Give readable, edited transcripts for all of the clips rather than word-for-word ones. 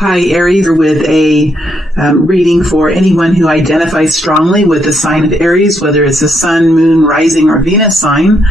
Hi, Aries, with a reading for anyone who identifies strongly with the sign of Aries, whether it's the sun, moon, rising, or Venus sign.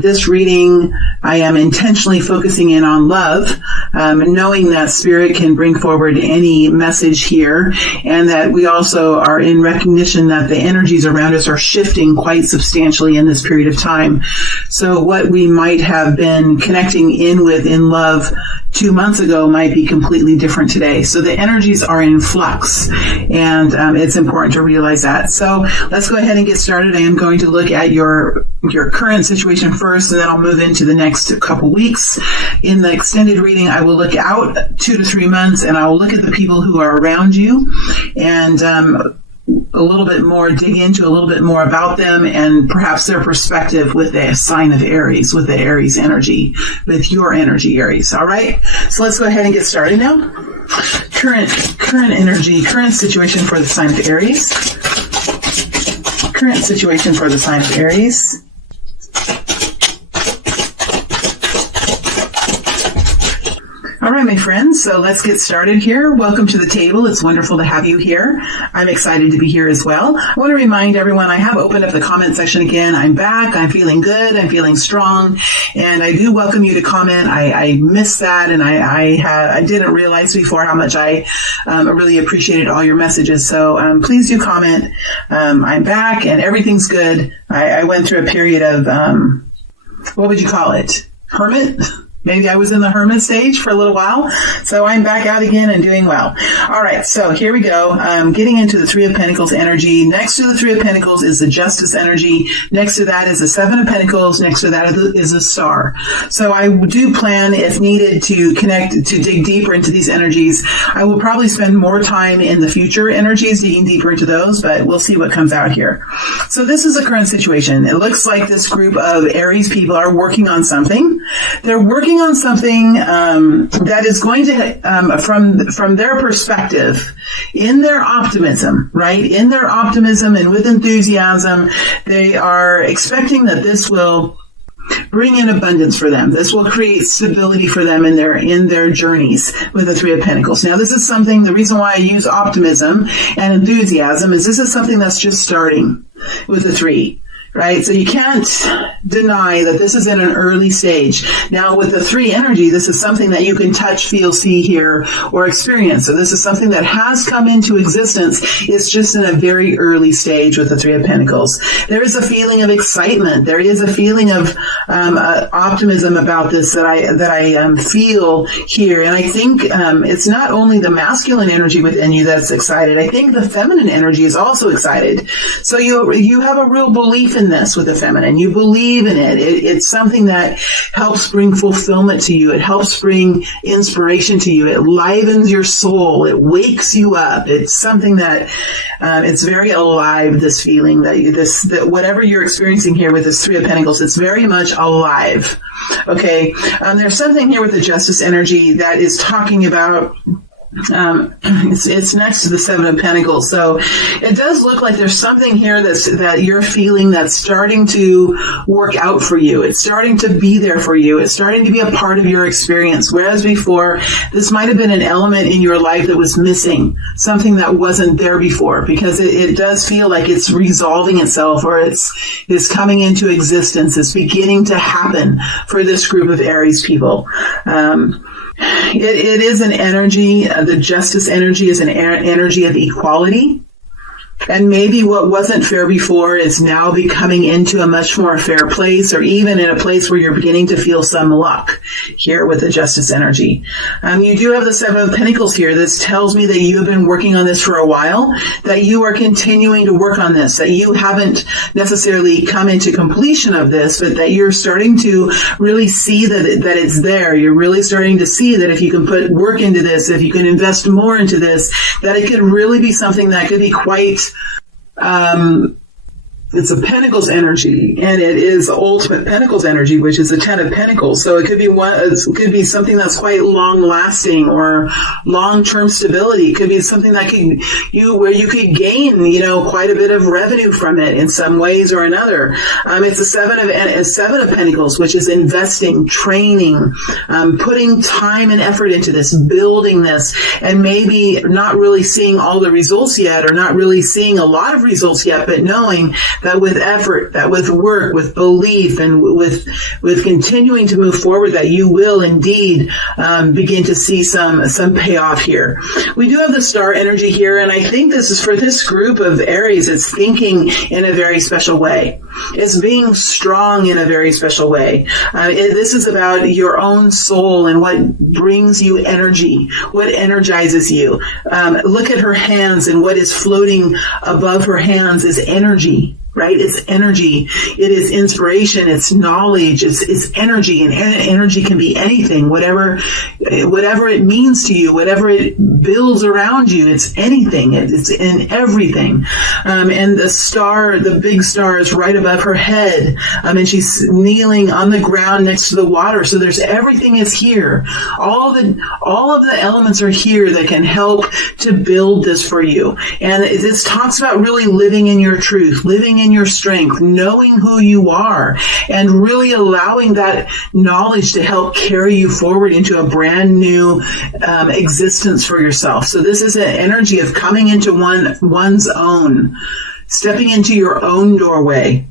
This reading, I am intentionally focusing in on love, knowing that Spirit can bring forward any message here, and that we also are in recognition that the energies around us are shifting quite substantially in this period of time. So what we might have been connecting in with in love 2 months ago might be completely different today. So the energies are in flux, and it's important to realize that. So let's go ahead and get started. I am going to look at your current situation first, and then I'll move into the next couple weeks. In the extended reading, I will look out 2 to 3 months, and I will look at the people who are around you, and a little bit more, dig into a little bit more about them and perhaps their perspective with the sign of Aries, with the Aries energy, with your energy, Aries. All right. So let's go ahead and get started now. Current energy, current situation for the sign of Aries. Current situation for the sign of Aries. All right, my friends, so let's get started here. Welcome to the table. It's wonderful to have you here. I'm excited to be here as well. I want to remind everyone, I have opened up the comment section again. I'm back. I'm feeling good. I'm feeling strong. And I do welcome you to comment. I missed that, and I didn't realize before how much I really appreciated all your messages. So please do comment. I'm back, and everything's good. I went through a period of, what would you call it? Hermit? Maybe I was in the hermit stage for a little while, so I'm back out again and doing well. All right, so here we go. Getting into the Three of Pentacles energy. Next to the Three of Pentacles is the Justice energy. Next to that is the Seven of Pentacles. Next to that is a Star. So I do plan, if needed, to connect, to dig deeper into these energies. I will probably spend more time in the future energies, digging deeper into those, but we'll see what comes out here. So this is the current situation. It looks like this group of Aries people are working on something. They're working on something that is going to, from their perspective, in their optimism, right? In their optimism and with enthusiasm, they are expecting that this will bring in abundance for them. This will create stability for them in their journeys with the Three of Pentacles. Now, this is something, the reason why I use optimism and enthusiasm is this is something that's just starting with the three. Right? So you can't deny that this is in an early stage. Now, with the three energy, this is something that you can touch, feel, see, hear, or experience. So this is something that has come into existence. It's just in a very early stage with the Three of Pentacles. There is a feeling of excitement. There is a feeling of optimism about this that I feel here. And I think it's not only the masculine energy within you that's excited. I think the feminine energy is also excited. So you have a real belief in this with the feminine. You believe in it. It's something that helps bring fulfillment to you. It helps bring inspiration to you. It livens your soul. It wakes you up. It's something that it's very alive, this feeling that whatever you're experiencing here with this Three of Pentacles, it's very much alive. Okay. There's something here with the Justice energy that is talking about it's next to the Seven of Pentacles. So it does look like there's something here that you're feeling that's starting to work out for you. It's starting to be there for you. It's starting to be a part of your experience. Whereas before, this might have been an element in your life that was missing, something that wasn't there before, because it does feel like it's resolving itself, or it's coming into existence. It's beginning to happen for this group of Aries people. It is an energy, the Justice energy is an energy of equality. And maybe what wasn't fair before is now becoming into a much more fair place, or even in a place where you're beginning to feel some luck here with the Justice energy. You do have the Seven of Pentacles here. This tells me that you have been working on this for a while, that you are continuing to work on this, that you haven't necessarily come into completion of this, but that you're starting to really see that it's there. You're really starting to see that if you can put work into this, if you can invest more into this, that it could really be something that could be quite It's a Pentacles energy, and it is the ultimate Pentacles energy, which is the Ten of Pentacles. So it could be something that's quite long lasting or long term stability. It could be something that where you could gain, quite a bit of revenue from it in some ways or another. It's a Seven of Pentacles, which is investing, training, putting time and effort into this, building this, and maybe not really seeing all the results yet, or not really seeing a lot of results yet, but knowing that with effort, that with work, with belief, and with continuing to move forward, that you will indeed begin to see some payoff here. We do have the star energy here, and I think this is for this group of Aries. It's thinking in a very special way. It's being strong in a very special way. This is about your own soul and what brings you energy, what energizes you. Look at her hands, and what is floating above her hands is energy. Right? It's energy. It is inspiration. It's knowledge. It's energy, and energy can be anything, whatever it means to you, whatever it builds around you. It's anything. It's in everything. And the big star is right above her head. And she's kneeling on the ground next to the water. So everything is here. All of the elements are here that can help to build this for you. And this talks about really living in your truth, living in your strength, knowing who you are, and really allowing that knowledge to help carry you forward into a brand new existence for yourself. So this is an energy of coming into one's own, stepping into your own doorway,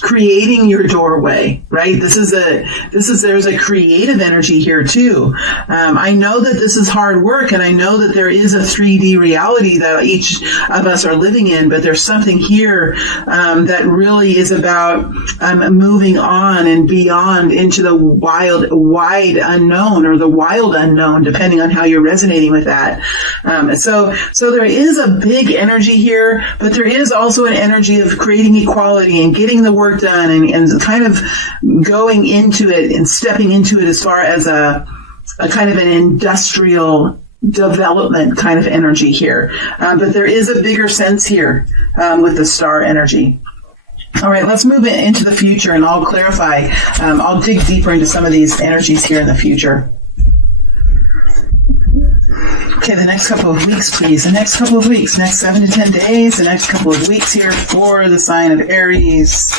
creating your doorway, right? There's a creative energy here too. I know that this is hard work, and I know that there is a 3D reality that each of us are living in, but there's something here that really is about moving on and beyond into the wide unknown, or the wild unknown, depending on how you're resonating with that. So there is a big energy here, but there is also an energy of creating equality and getting the work done, and kind of going into it and stepping into it as far as a kind of an industrial development kind of energy here. But there is a bigger sense here with the star energy. All right, let's move into the future, and I'll clarify. I'll dig deeper into some of these energies here in the future. Okay, the next couple of weeks, please. The next couple of weeks, next 7 to 10 days, the next couple of weeks here for the sign of Aries.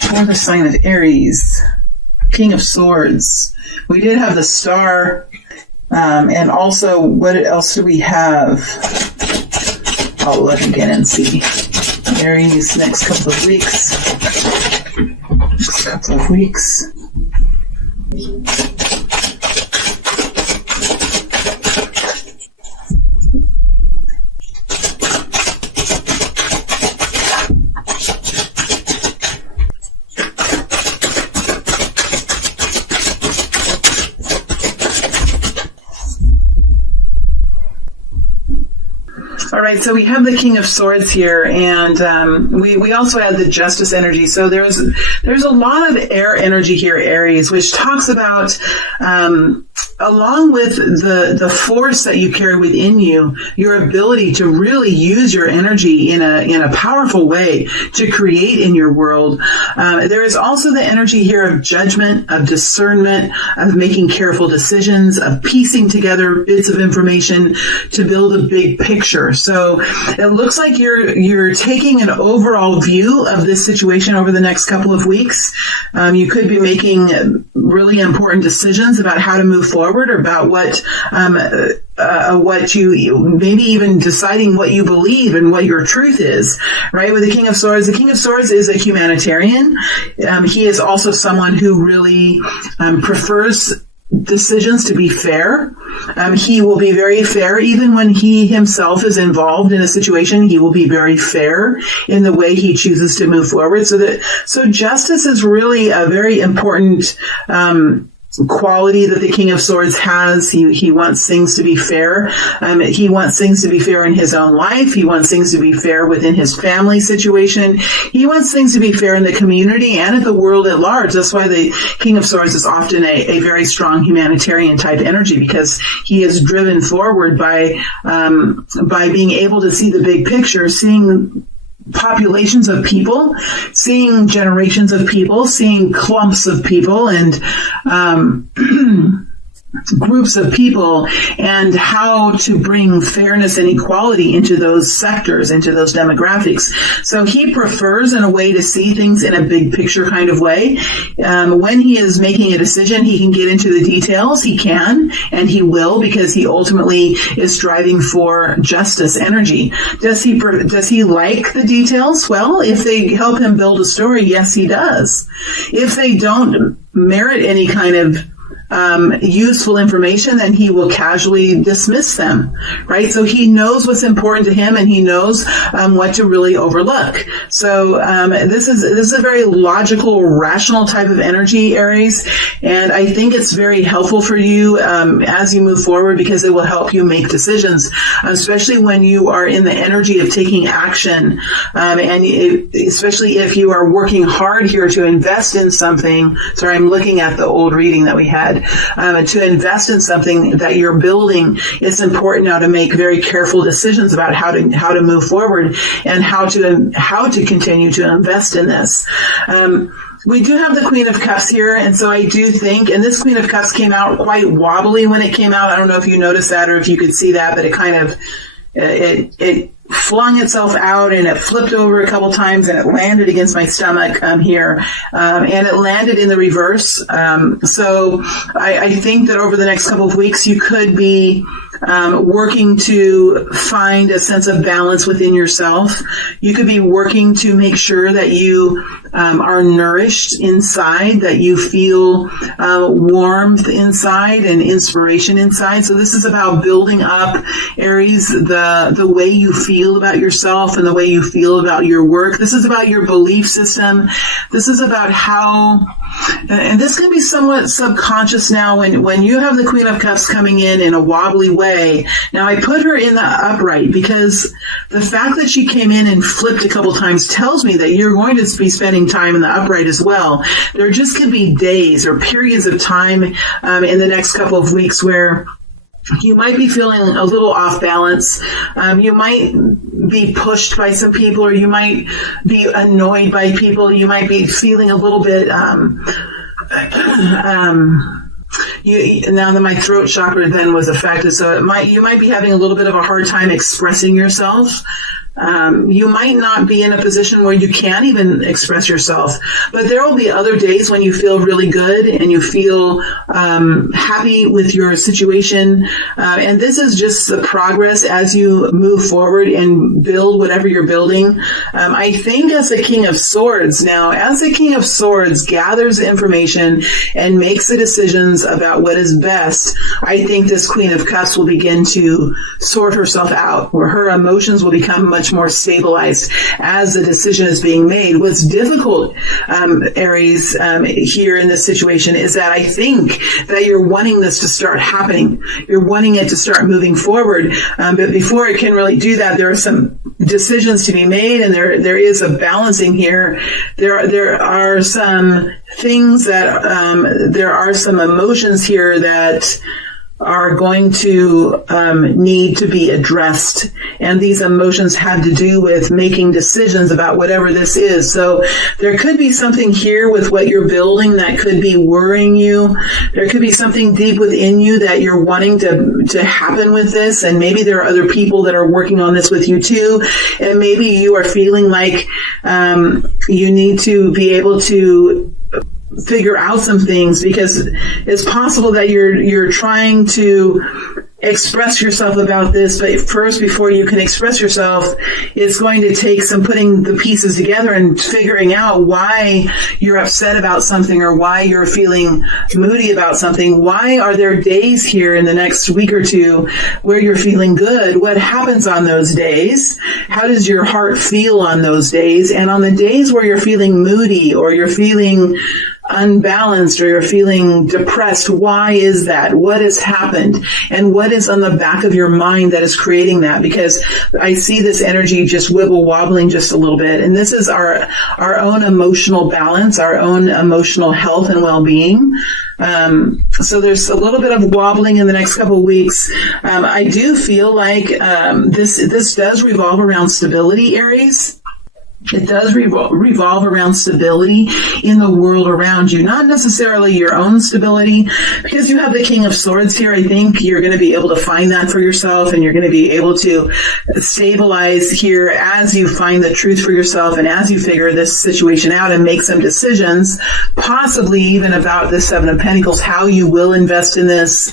For the sign of Aries, King of Swords. We did have the star, and also, what else do we have? I'll look again and see. Aries, next couple of weeks. Next couple of weeks. All right, so we have the King of Swords here, and we also had the Justice energy. So there's a lot of air energy here, Aries, which talks about along with the force that you carry within you, your ability to really use your energy in a powerful way to create in your world. There is also the energy here of judgment, of discernment, of making careful decisions, of piecing together bits of information to build a big picture. So it looks like you're taking an overall view of this situation over the next couple of weeks. You could be making really important decisions about how to move forward, or about what you maybe even deciding what you believe and what your truth is, right? With the King of Swords is a humanitarian. He is also someone who really prefers decisions to be fair. He will be very fair even when he himself is involved in a situation. He will be very fair in the way he chooses to move forward. So justice is really a very important quality that the King of Swords has. He wants things to be fair. He wants things to be fair in his own life. He wants things to be fair within his family situation. He wants things to be fair in the community and in the world at large. That's why the King of Swords is often a very strong humanitarian type energy, because he is driven forward by being able to see the big picture, seeing populations of people, seeing generations of people, seeing clumps of people, and groups of people, and how to bring fairness and equality into those sectors, into those demographics. So he prefers, in a way, to see things in a big picture kind of way. When he is making a decision, he can get into the details. He can, and he will, because he ultimately is striving for justice energy. Does he like the details? Well, if they help him build a story, yes, he does. If they don't merit any kind of useful information, then he will casually dismiss them, right? So he knows what's important to him, and he knows what to really overlook. So this is a very logical, rational type of energy, Aries, and I think it's very helpful for you as you move forward, because it will help you make decisions, especially when you are in the energy of taking action, especially if you are working hard here to invest in something. Sorry, I'm looking at the old reading that we had. To invest in something that you're building, it's important now to make very careful decisions about how to move forward and how to continue to invest in this. We do have the Queen of Cups here, and so I do think, and this Queen of Cups came out quite wobbly when it came out. I don't know if you noticed that or if you could see that, but it kind of it flung itself out, and it flipped over a couple times, and it landed against my stomach here, and it landed in the reverse. So I think that over the next couple of weeks, you could be working to find a sense of balance within yourself. You could be working to make sure that you are nourished inside, that you feel warmth inside and inspiration inside. So this is about building up, Aries, the way you feel about yourself and the way you feel about your work. This is about your belief system. This is about how, and this can be somewhat subconscious now when you have the Queen of Cups coming in a wobbly way. Now, I put her in the upright because the fact that she came in and flipped a couple times tells me that you're going to be spending time in the upright as well. There just could be days or periods of time in the next couple of weeks where you might be feeling a little off balance. You might be pushed by some people, or you might be annoyed by people. You might be feeling a little bit, now that my throat chakra then was affected, so you might be having a little bit of a hard time expressing yourself. You might not be in a position where you can even express yourself, but there will be other days when you feel really good and you feel happy with your situation. And this is just the progress as you move forward and build whatever you're building. I think as the King of Swords now, as the King of Swords gathers information and makes the decisions about what is best, I think this Queen of Cups will begin to sort herself out, where her emotions will become much more stabilized as the decision is being made. What's difficult, Aries, here in this situation is that I think that you're wanting this to start happening. You're wanting it to start moving forward. But before it can really do that, there are some decisions to be made, and there is a balancing here. There are some things that, there are some emotions here that are going to need to be addressed. And these emotions have to do with making decisions about whatever this is. So there could be something here with what you're building that could be worrying you. There could be something deep within you that you're wanting to happen with this. And maybe there are other people that are working on this with you too. And maybe you are feeling like you need to be able to figure out some things, because it's possible that you're trying to express yourself about this, but first, before you can express yourself, it's going to take some putting the pieces together and figuring out why you're upset about something, or why you're feeling moody about something. Why are there days here in the next week or two where you're feeling good? What happens on those days? How does your heart feel on those days? And on the days where you're feeling moody, or you're feeling unbalanced, or you're feeling depressed, why is that? What has happened? And what is on the back of your mind that is creating that? Because I see this energy just wobbling just a little bit. And this is our own emotional balance, our own emotional health and well-being. So there's a little bit of wobbling in the next couple of weeks. I do feel like this does revolve around stability, Aries. It does revolve around stability in the world around you, not necessarily your own stability, because you have the King of Swords here. I think you're going to be able to find that for yourself, and you're going to be able to stabilize here as you find the truth for yourself and as you figure this situation out and make some decisions, possibly even about the Seven of Pentacles, how you will invest in this.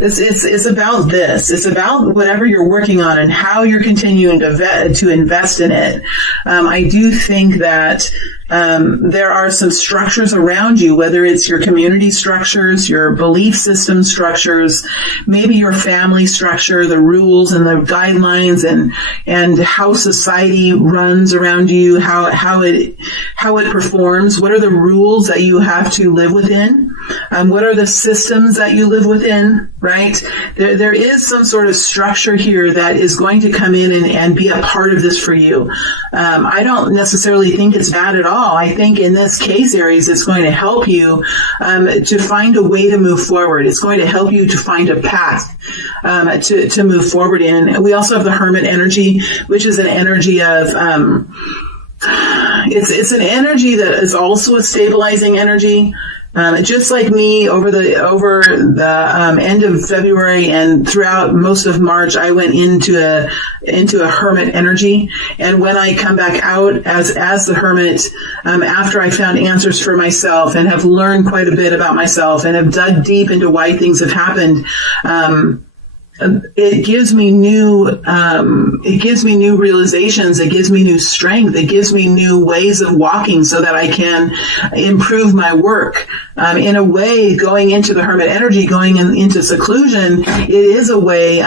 It's about this. It's about whatever you're working on and how you're continuing to invest in it. I do think that there are some structures around you, whether it's your community structures, your belief system structures, maybe your family structure, the rules and the guidelines and how society runs around you, how it performs. What are the rules that you have to live within? What are the systems that you live within, right? There is some sort of structure here that is going to come in and be a part of this for you. I don't necessarily think it's bad at all. I think in this case, Aries, it's going to help you to find a way to move forward. It's going to help you to find a path to move forward in. We also have the Hermit energy, which is an energy of it's an energy that is also a stabilizing energy. Just like me, over the end of February and throughout most of March, I went into a hermit energy. And when I come back out as the hermit, after I found answers for myself and have learned quite a bit about myself and have dug deep into why things have happened, it gives me new realizations. It gives me new strength. It gives me new ways of walking so that I can improve my work. In a way, going into the hermit energy, going into seclusion, it is a way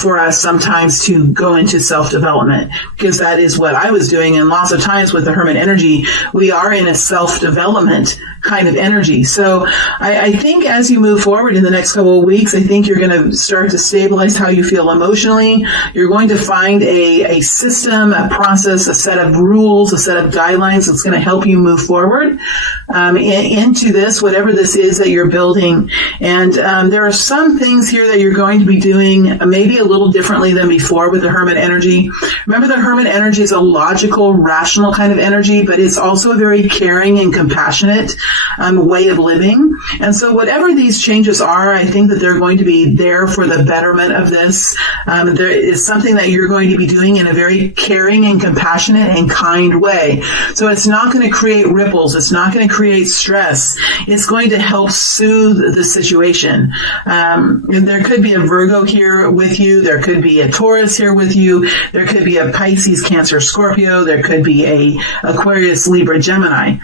for us sometimes to go into self-development, because that is what I was doing. And lots of times with the hermit energy, we are in a self-development kind of energy. So I think as you move forward in the next couple of weeks, I think you're going to start to stabilize how you feel emotionally. You're going to find a system, a process, a set of rules, a set of guidelines that's going to help you move forward into this, whatever this is that you're building. And there are some things here that you're going to be doing maybe a little differently than before with the hermit energy. Remember, the hermit energy is a logical, rational kind of energy, but it's also a very caring and compassionate way of living. And so whatever these changes are, I think that they're going to be there for the betterment of this. There is something that you're going to be doing in a very caring and compassionate and kind way. So it's not going to create ripples. It's not going to create stress. It's going to help soothe the situation. There could be a Virgo here with you. There could be a Taurus here with you. There could be a Pisces, Cancer, Scorpio. There could be a Aquarius, Libra, Gemini.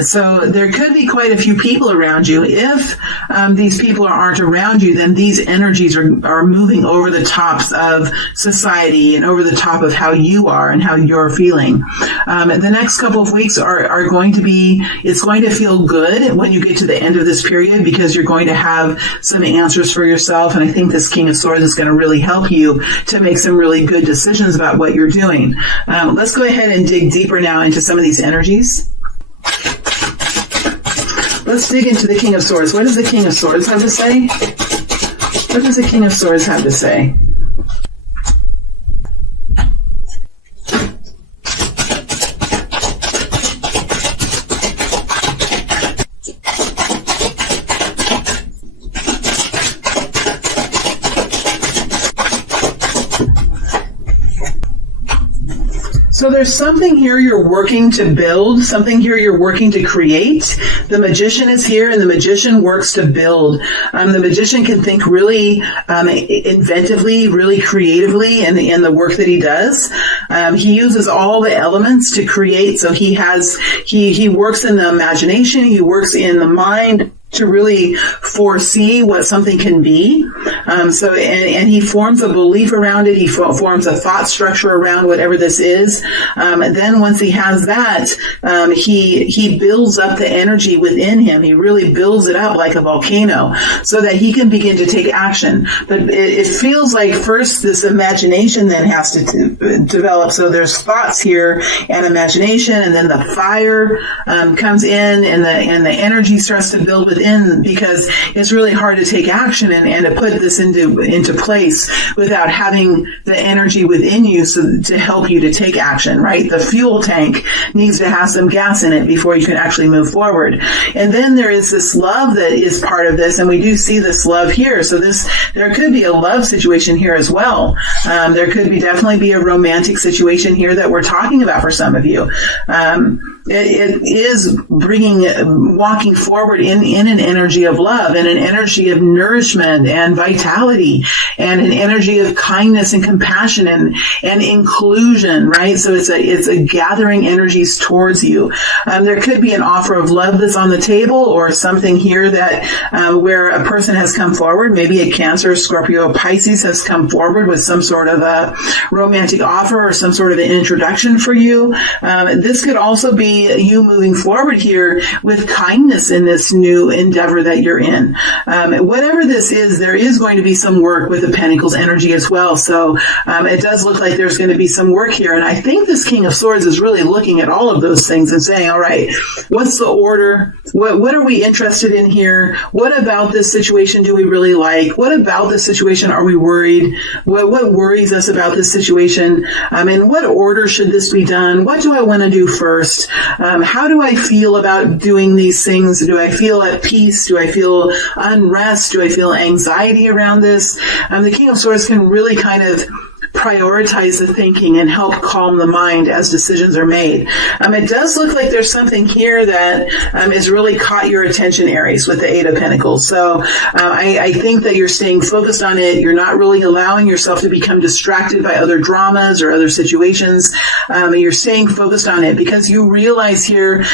So there could be quite a few people around you. If these people aren't around you, then these energies are moving over the tops of society and over the top of how you are and how you're feeling. The next couple of weeks are going to be, it's going to feel good when you get to the end of this period, because you're going to have some answers for yourself. And I think this King of Swords is going to really help you to make some really good decisions about what you're doing. Let's go ahead and dig deeper now into some of these energies. Let's dig into the King of Swords. What does the King of Swords have to say? What does the King of Swords have to say? So there's something here you're working to build, something here you're working to create. The Magician is here, and the Magician works to build. The Magician can think really inventively, really creatively in the work that he does. He uses all the elements to create. So he works in the imagination, he works in the mind to really foresee what something can be. And he forms a belief around it. He forms a thought structure around whatever this is. And then once he has that, he builds up the energy within him. He really builds it up like a volcano so that he can begin to take action. But it feels like first this imagination then has to develop. So there's thoughts here and imagination, and then the fire comes in, and the energy starts to build with within, because it's really hard to take action and to put this into place without having the energy within you to help you to take action, right? The fuel tank needs to have some gas in it before you can actually move forward. And then there is this love that is part of this, and we do see this love here. So there could be a love situation here as well. There could definitely be a romantic situation here that we're talking about for some of you. It is walking forward in an energy of love and an energy of nourishment and vitality and an energy of kindness and compassion and inclusion, right? So it's a gathering energies towards you. There could be an offer of love that's on the table, or something here that where a person has come forward, maybe a Cancer, Scorpio, Pisces has come forward with some sort of a romantic offer or some sort of an introduction for you. This could also be you moving forward here with kindness in this new endeavor that you're in. Whatever this is, there is going to be some work with the Pentacles energy as well. So it does look like there's going to be some work here. And I think this King of Swords is really looking at all of those things and saying, all right, what's the order? What are we interested in here? What about this situation do we really like? What about this situation are we worried? What worries us about this situation? In what order should this be done? What do I want to do first? How do I feel about doing these things? Do I feel at peace? Do I feel unrest? Do I feel anxiety around this? The King of Swords can really kind of prioritize the thinking and help calm the mind as decisions are made. It does look like there's something here that has really caught your attention, Aries, with the Eight of Pentacles. So I think that you're staying focused on it. You're not really allowing yourself to become distracted by other dramas or other situations. You're staying focused on it because you realize here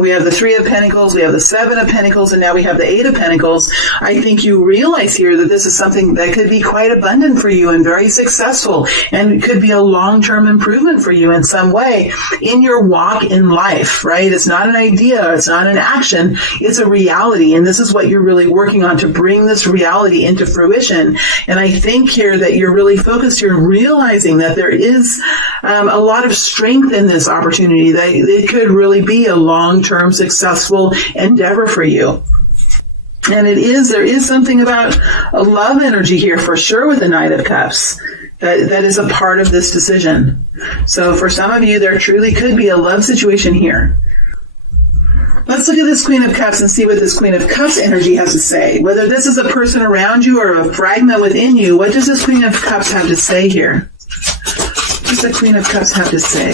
we have the Three of Pentacles, we have the Seven of Pentacles, and now we have the Eight of Pentacles. I think you realize here that this is something that could be quite abundant for you and very successful. And it could be a long-term improvement for you in some way in your walk in life, right? It's not an idea. It's not an action. It's a reality. And this is what you're really working on to bring this reality into fruition. And I think here that you're really focused. You're realizing that there is a lot of strength in this opportunity, that it could really be a long-term successful endeavor for you. And there is something about a love energy here for sure with the Knight of Cups. That is a part of this decision. So for some of you, there truly could be a love situation here. Let's look at this Queen of Cups and see what this Queen of Cups energy has to say. Whether this is a person around you or a fragment within you, what does this Queen of Cups have to say here? What does the Queen of Cups have to say?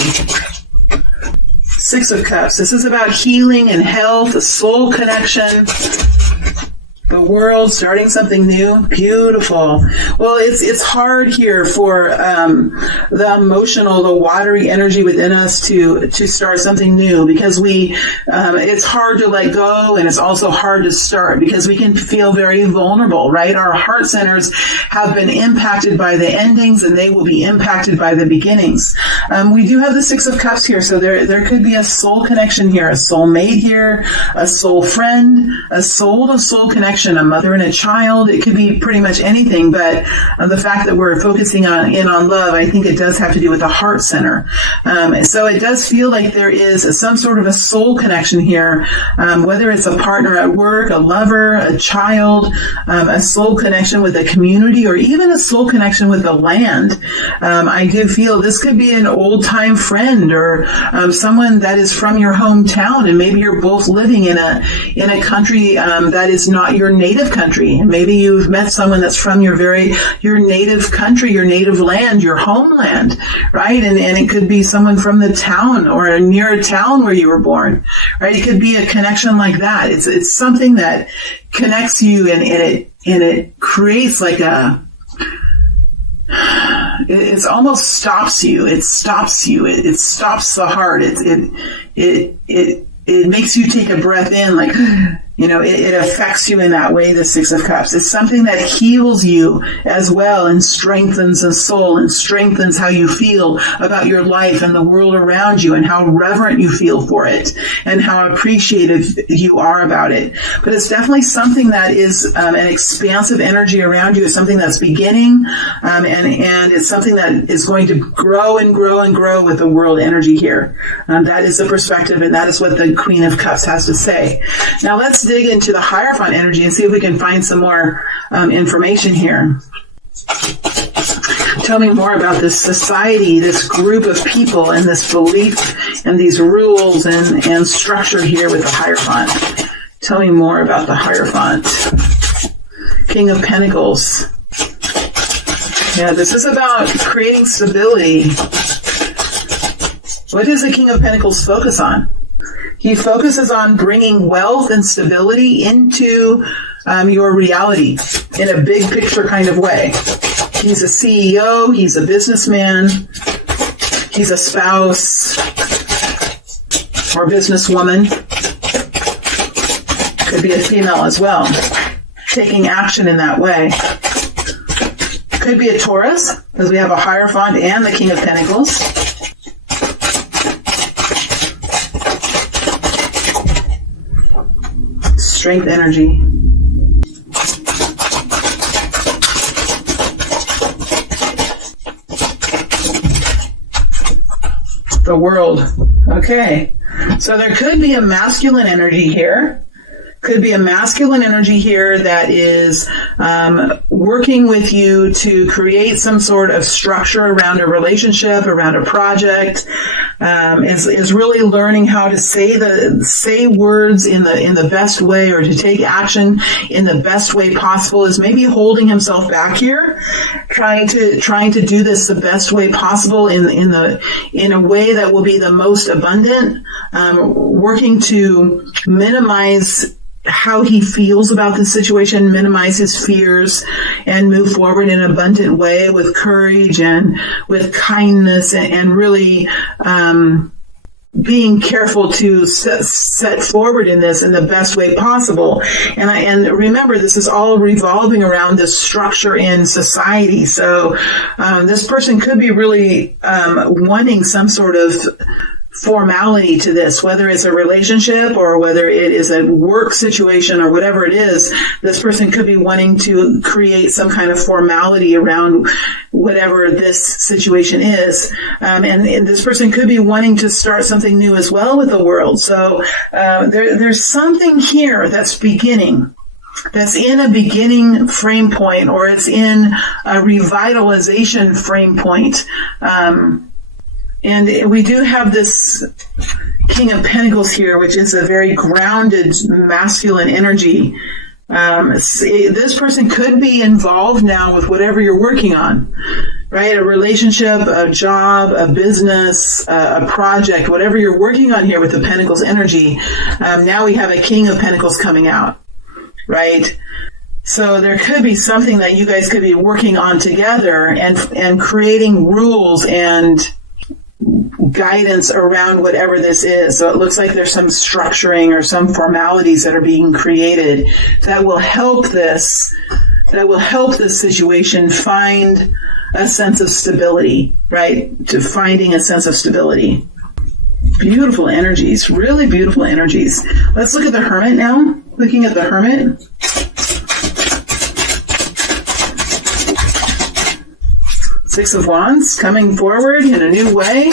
Six of Cups. This is about healing and health, a soul connection. The world, starting something new. Beautiful. Well, it's hard here for the emotional, the watery energy within us to start something new, because it's hard to let go, and it's also hard to start because we can feel very vulnerable, right? Our heart centers have been impacted by the endings, and they will be impacted by the beginnings. We do have the Six of Cups here, so there could be a soul connection here, a soul mate here, a soul friend, a soul-to-soul connection, a mother and a child. It could be pretty much anything, but the fact that we're focusing on love, I think it does have to do with the heart center. So it does feel like there is some sort of a soul connection here, whether it's a partner at work, a lover, a child, a soul connection with a community, or even a soul connection with the land. I do feel this could be an old-time friend or someone that is from your hometown, and maybe you're both living in a country that is not your native country, and maybe you've met someone that's from your native country, your native land, your homeland, right? And it could be someone from the town or near a town where you were born, right? It could be a connection like that. It's something that connects you, and it creates like it almost stops you. It stops you. It stops the heart. It makes you take a breath in, like, it affects you in that way, the Six of Cups. It's something that heals you as well and strengthens the soul and strengthens how you feel about your life and the world around you, and how reverent you feel for it and how appreciative you are about it. But it's definitely something that is an expansive energy around you. It's something that's beginning, and it's something that is going to grow and grow and grow with the world energy here. That is the perspective, and that is what the Queen of Cups has to say. Now let's dig into the Hierophant energy and see if we can find some more information here. Tell me more about this society, this group of people, and this belief, and these rules and structure here with the Hierophant. Tell me more about the Hierophant. King of Pentacles. Yeah, this is about creating stability. What does the King of Pentacles focus on? He focuses on bringing wealth and stability into your reality in a big picture kind of way. He's a CEO, he's a businessman, he's a spouse or businesswoman. Could be a female as well, taking action in that way. Could be a Taurus, because we have a Hierophant and the King of Pentacles. Strength energy. The World. Okay. So there could be a masculine energy here. Could be a masculine energy here that is working with you to create some sort of structure around a relationship, around a project. Is really learning how to say words in the best way, or to take action in the best way possible. Is maybe holding himself back here, trying to do this the best way possible in a way that will be the most abundant. Working to minimize how he feels about the situation, minimize his fears, and move forward in an abundant way with courage and with kindness, and really being careful to set forward in this in the best way possible. And remember, this is all revolving around this structure in society. So this person could be really wanting some sort of formality to this, whether it's a relationship or whether it is a work situation or whatever it is. This person could be wanting to create some kind of formality around whatever this situation is. And this person could be wanting to start something new as well with the world. So there's something here that's beginning. That's in a beginning frame point, or it's in a revitalization frame point. And we do have this King of Pentacles here, which is a very grounded masculine energy. This person could be involved now with whatever you're working on, right? A relationship, a job, a business, a project, whatever you're working on here with the Pentacles energy. Now we have a King of Pentacles coming out, right? So there could be something that you guys could be working on together and creating rules and guidance around whatever this is. So it looks like there's some structuring or some formalities that are being created that will help this situation find a sense of stability, right? To finding a sense of stability. Beautiful energies, really beautiful energies. Let's look at the Hermit now. Looking at the Hermit. Six of Wands, coming forward in a new way.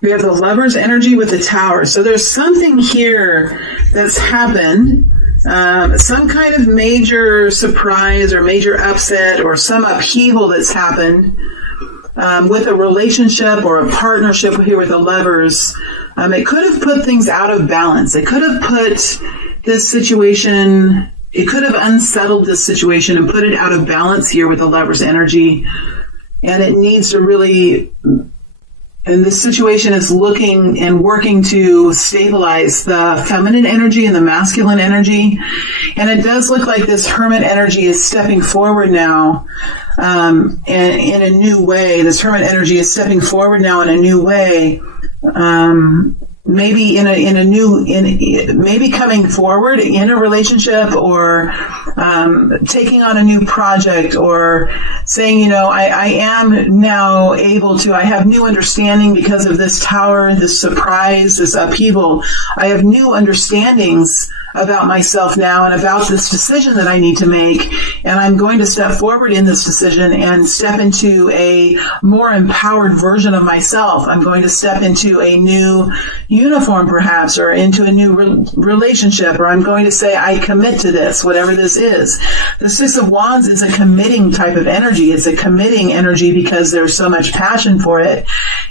We have the Lover's energy with the Tower. So there's something here that's happened. Some kind of major surprise or major upset or some upheaval that's happened with a relationship or a partnership here with the Lovers. It could have put things out of balance. It could have put this situation, it could have unsettled this situation and put it out of balance here with the Lover's energy. And it needs to really... And this situation is looking and working to stabilize the feminine energy and the masculine energy. And it does look like this Hermit energy is stepping forward now in a new way. This Hermit energy is stepping forward now in a new way. Maybe maybe coming forward in a relationship or taking on a new project, or saying, you know, I am now able to, I have new understanding because of this tower, this surprise, this upheaval. I have new understandings about myself now and about this decision that I need to make. And I'm going to step forward in this decision and step into a more empowered version of myself. I'm going to step into a new uniform, perhaps, or into a new relationship, or I'm going to say, I commit to this, whatever this is. The Six of Wands is a committing type of energy. It's a committing energy because there's so much passion for it.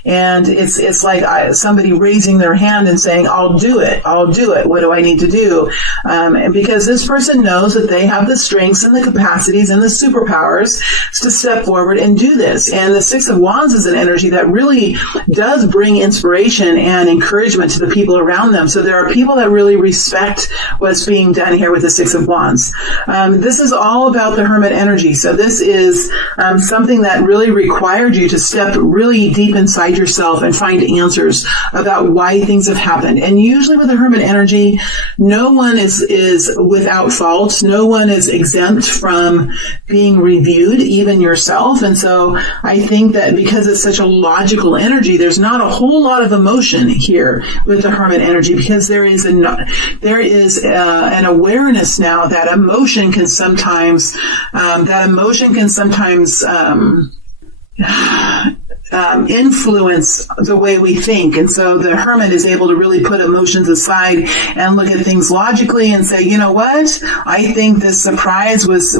And it's like somebody raising their hand and saying, I'll do it. I'll do it. What do I need to do? And because this person knows that they have the strengths and the capacities and the superpowers to step forward and do this. And the Six of Wands is an energy that really does bring inspiration and encouragement to the people around them. So there are people that really respect what's being done here with the Six of Wands. This is all about the Hermit energy. So this is something that really required you to step really deep inside yourself and find answers about why things have happened. And usually with the Hermit energy, no one is without fault. No one is exempt from being reviewed, even yourself. And so I think that because it's such a logical energy, there's not a whole lot of emotion here with the Hermit energy, because there is an awareness now that emotion can sometimes influence the way we think. And so the Hermit is able to really put emotions aside and look at things logically and say, you know what? I think this surprise was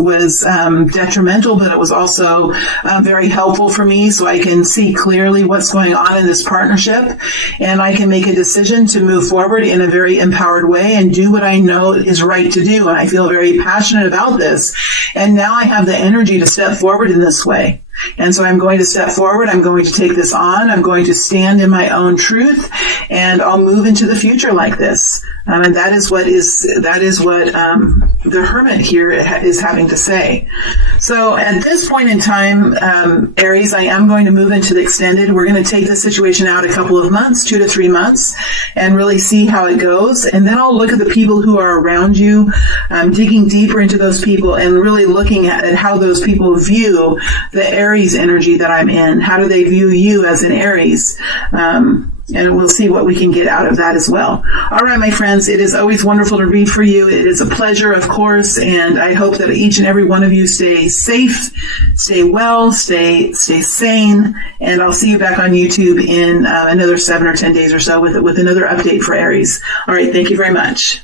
detrimental, but it was also very helpful for me, so I can see clearly what's going on in this partnership, and I can make a decision to move forward in a very empowered way and do what I know is right to do. And I feel very passionate about this. And now I have the energy to step forward in this way. And so I'm going to step forward. I'm going to take this on. I'm going to stand in my own truth, and I'll move into the future like this. And that is what the Hermit here is having to say. So at this point in time, Aries, I am going to move into the extended. We're going to take this situation out a couple of months, 2 to 3 months, and really see how it goes. And then I'll look at the people who are around you, digging deeper into those people and really looking at how those people view the Aries energy that I'm in. How do they view you as an Aries? And we'll see what we can get out of that as well. All right, my friends, it is always wonderful to read for you. It is a pleasure, of course, and I hope that each and every one of you stay safe, stay well, stay sane, and I'll see you back on YouTube in another 7 or 10 days or so with another update for Aries. All right, thank you very much.